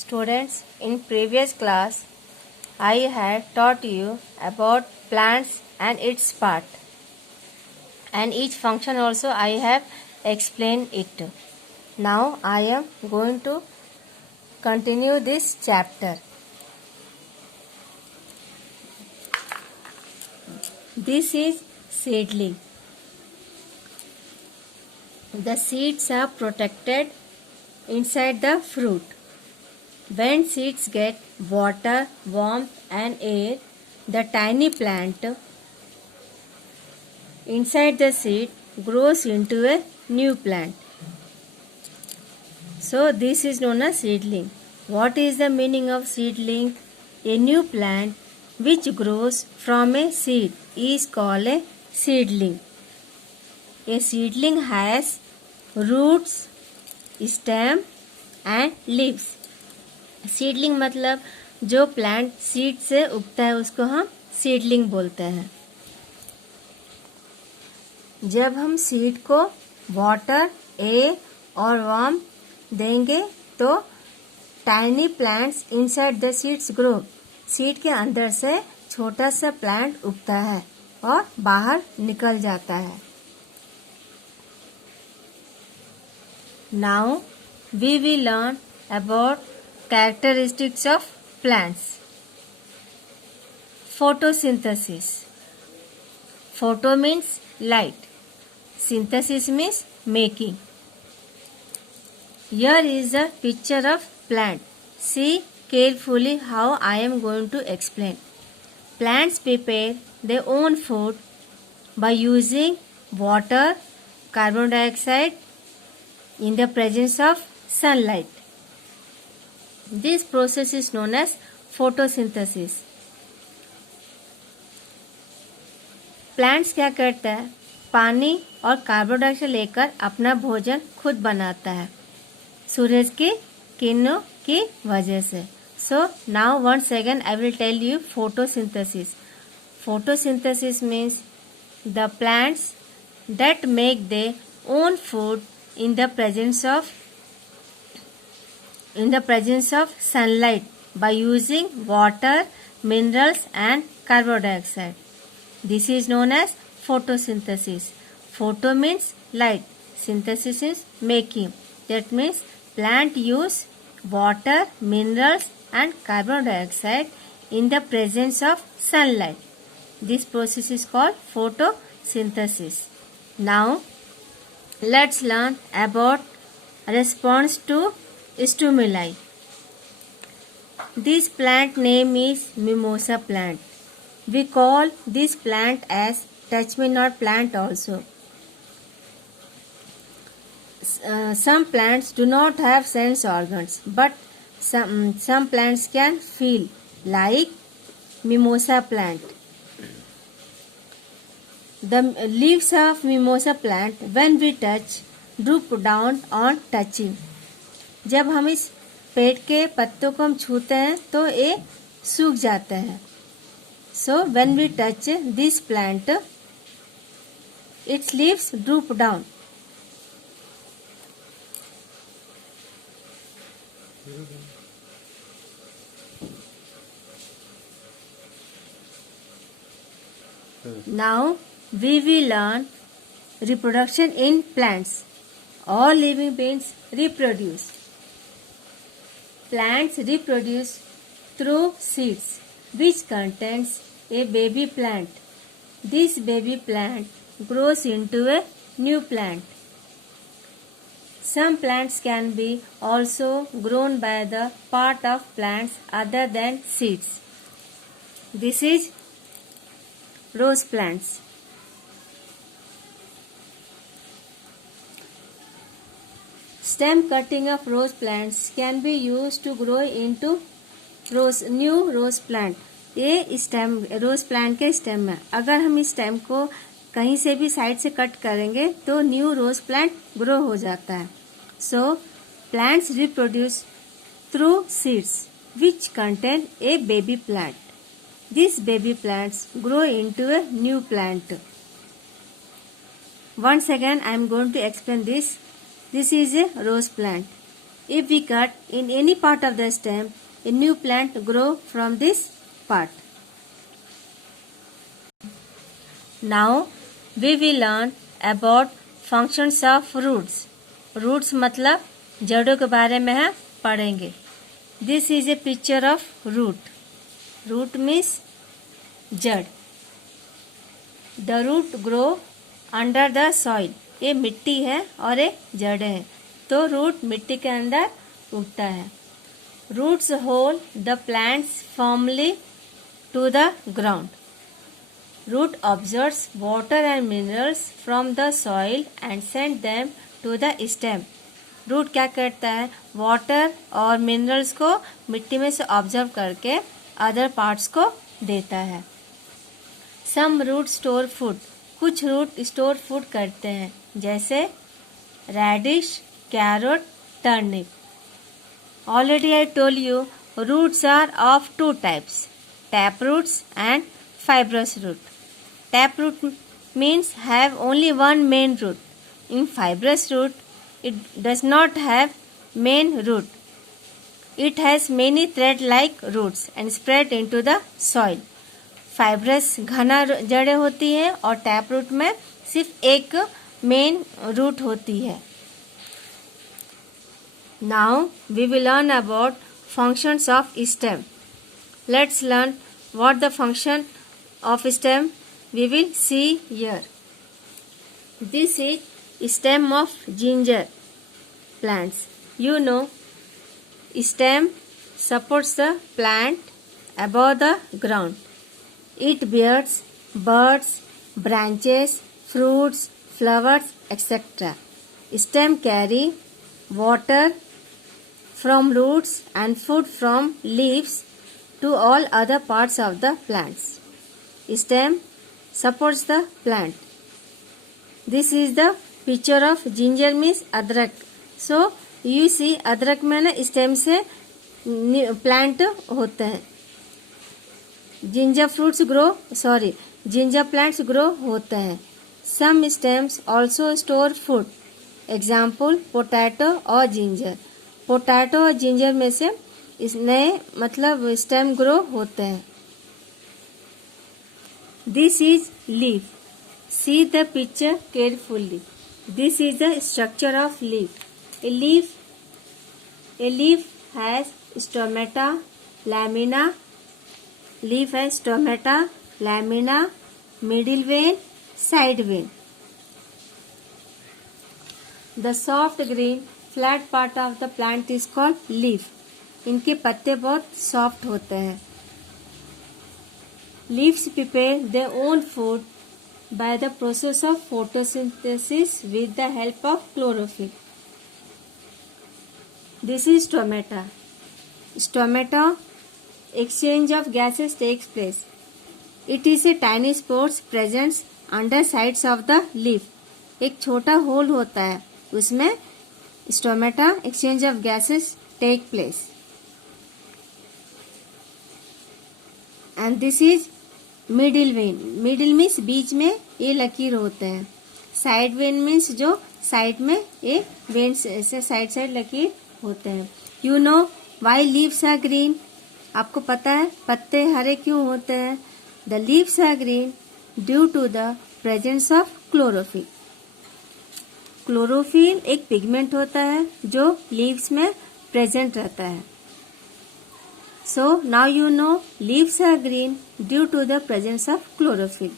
Students, in previous class, I had taught you about plants and its part, and each function also I have explained it. Now I am going to continue this chapter. This is seedling. The seeds are protected inside the fruit. When seeds get water, warmth and air, the tiny plant inside the seed grows into a new plant. So this is known as seedling. What is the meaning of seedling? A new plant which grows from a seed is called a seedling. A seedling has roots, stem and leaves. Seedling मतलब जो plant seed से उगता है उसको हम seedling बोलते हैं. जब हम सीड को वाटर, एयर और वार्म देंगे तो tiny plants inside the seeds grow. Seed के अंदर से छोटा सा प्लांट उगता है और बाहर निकल जाता है. Now we will learn about characteristics of plants. Photosynthesis. Photo means light. Synthesis means making. Here is a picture of plant. See carefully how I am going to explain. Plants prepare their own food by using water, carbon dioxide in the presence of sunlight. This process is known as photosynthesis. Plants क्या करता है? पानी और carbon dioxide लेकर अपना भोजन खुद बनाता है सूरज की किरणों की वजह से. So now once again I will tell you photosynthesis. Photosynthesis means the plants that make their own food in the presence of sunlight by using water, minerals and carbon dioxide. This is known as photosynthesis. Photo means light. Synthesis is making. That means plant use water, minerals and carbon dioxide in the presence of sunlight. This process is called photosynthesis. Now let's learn about response to stimuli. This plant name is mimosa plant. We call this plant as touch-me-not plant also. Some plants do not have sense organs, but some plants can feel, like mimosa plant. The leaves of mimosa plant, when we touch, droop down on touching. जब हम इस पेड़ के पत्तों को हम छूते हैं तो ये सूख जाते हैं. So when we touch this plant its leaves droop down. Now we will learn reproduction in plants. All living beings reproduce. Plants reproduce through seeds, which contains a baby plant. This baby plant grows into a new plant. Some plants can be also grown by the part of plants other than seeds. This is rose plants. Stem cutting of rose plants can be used to grow into new rose plant. ये stem rose plant के stem है. अगर हम इस stem को कहीं से भी साइड से कट करेंगे तो न्यू रोज प्लांट ग्रो हो जाता है. So plants reproduce through seeds which contain a baby plant. This baby plants grow into a new plant. Once again I am going to explain this. This is a rose plant. If we cut in any part of the stem, a new plant grow from this part. Now we will learn about functions of roots. Roots मतलब जड़ों के बारे में हम पढ़ेंगे. This is a picture of root. Root means जड़. The root grow under the soil. ये मिट्टी है और ये जड़ है, तो रूट मिट्टी के अंदर उगता है. Roots hold the plants firmly to the ground. Root absorbs water and minerals from the soil and send them to the stem. Root क्या करता है? वाटर और मिनरल्स को मिट्टी में से ऑब्जर्व करके अदर पार्ट्स को देता है. Some root store food. कुछ रूट स्टोर फूड करते हैं, जैसे radish, carrot, turnip. Already I told you roots are of two types, tap roots and fibrous root. Tap root means have only one main root. In fibrous root, it does not have main root. It has many thread-like roots and spread into the soil. Fibrous घना जड़ें होती हैं और tap root में सिर्फ एक main root होती है. Now we will learn about functions of stem. Let's learn what the function of stem we will see here. This is stem of ginger plants. You know, stem supports the plant above the ground. It bears buds, branches, fruits, flowers, etc. Stem carry water from roots and food from leaves to all other parts of the plants. Stem supports the plant. This is the picture of ginger means अदरक. So you see अदरक में ना stem से plant होते हैं. Ginger plants grow होते हैं. Some stems also store food. Example potato और जिंजर. पोटैटो और जिंजर में से इस नए मतलब स्टेम ग्रो होते हैं. This is leaf. See the picture carefully. This is the structure of leaf. A leaf has stomata, lamina. Leaf has stomata, lamina, middle vein, side vein. The soft green flat part of the plant is called leaf. इनके पत्ते बहुत soft होते हैं. Leaves prepare their own food by the process of photosynthesis with the help of chlorophyll. This is stomata. Stomata exchange of gases takes place. It is a tiny spores present under sides of the leaf. एक छोटा whole होता है, उसमें stomata exchange of gases take place. And this is middle vein. Middle means बीच में ये लकीर होते हैं. साइड वेन मीन्स जो साइड में ये वेन से साइड लकीर होते हैं. You know why leaves are green. आपको पता है पत्ते हरे क्यों होते हैं? The leaves are green due to the presence of chlorophyll. Chlorophyll एक पिगमेंट होता है जो लीव्स में प्रेजेंट रहता है. So now you know leaves are green due to the presence of chlorophyll.